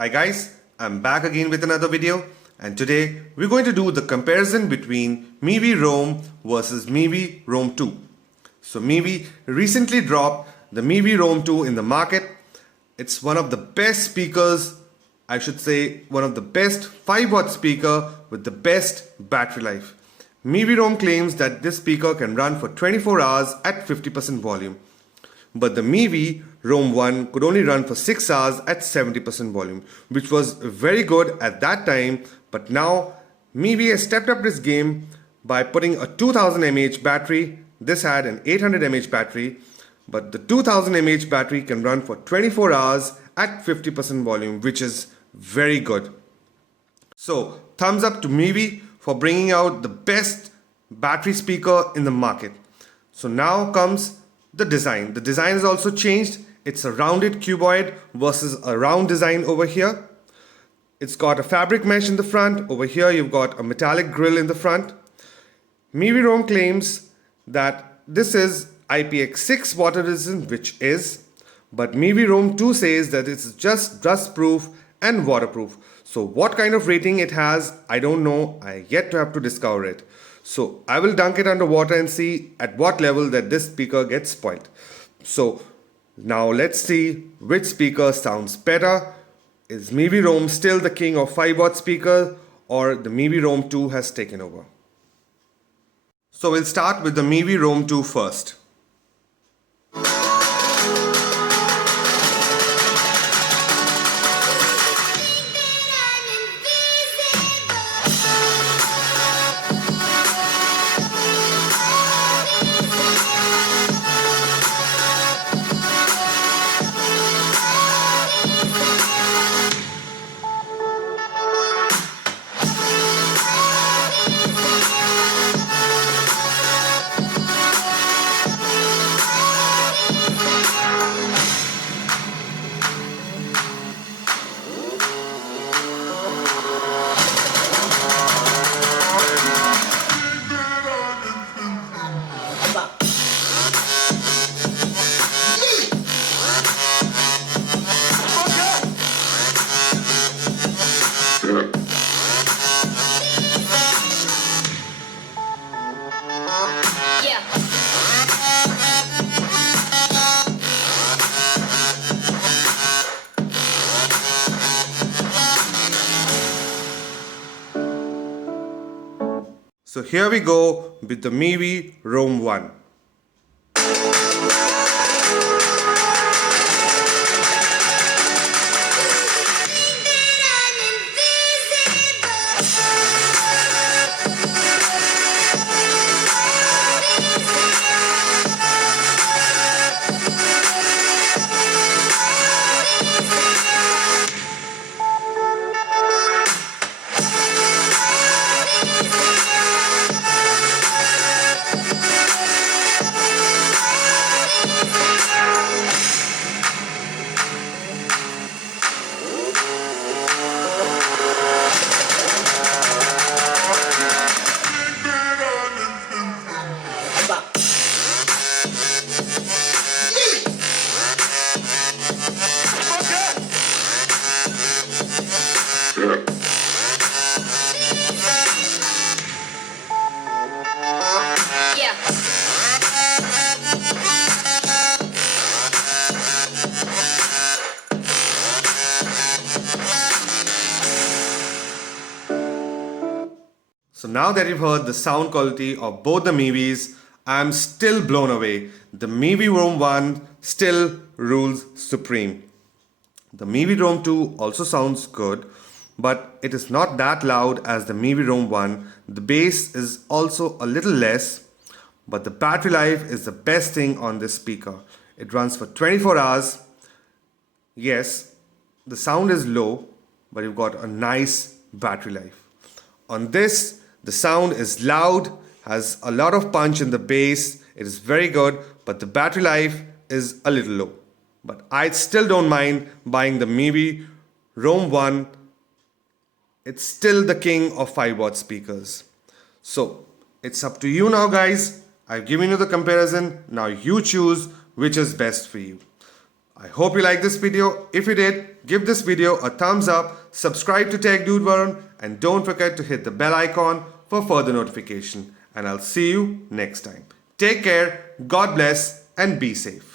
Hi guys, I'm back again with another video, and today we're going to do the comparison between Mivi Roam versus Mivi Roam 2. So Mivi recently dropped the Mivi Roam 2 in the market. It's one of the best speakers, I should say one of the best 5-watt speaker with the best battery life. Mivi Roam claims that this speaker can run for 24 hours at 50% volume. But the Mivi Roam 1 could only run for 6 hours at 70% volume, which was very good at that time. But now Mivi has stepped up its game by putting a 2000 mAh battery. This had an 800 mAh battery, but the 2000 mAh battery can run for 24 hours at 50% volume, which is very good. So thumbs up to Mivi for bringing out the best battery speaker in the market. So now comes the design. The design has also changed. It's a rounded cuboid versus a round design over here. It's got a fabric mesh in the front. Over here you've got a metallic grille in the front. Mivi Roam claims that this is IPX6 water resistant, which is, but Mivi Roam 2 says that it's just dust proof and waterproof. So what kind of rating it has, I don't know. I yet to have to discover it. So I will dunk it under water and see at what level that this speaker gets spoiled. So now let's see which speaker sounds better. Is Mivi Roam still the king of 5-watt speaker, or the Mivi Roam 2 has taken over? So we'll start with the Mivi Roam 2 first. So here we go with the Mivi Roam 1. So now that you've heard the sound quality of both the Mivis, I'm still blown away. The Mivi Roam 1 still rules supreme. The Mivi Roam 2 also sounds good, but it is not that loud as the Mivi Roam 1. The bass is also a little less, but the battery life is the best thing on this speaker. It runs for 24 hours. Yes, the sound is low, but you've got a nice battery life. On this, the sound is loud, has a lot of punch in the bass. It is very good, but the battery life is a little low. But I still don't mind buying the Mivi Roam 1. It's still the king of 5-watt speakers. So it's up to you now, guys. I've given you the comparison. Now you choose which is best for you. I hope you liked this video. If you did, give this video a thumbs up, subscribe to Tech Dude Varun, and don't forget to hit the bell icon for further notification. And I'll see you next time. Take care, God bless, and be safe.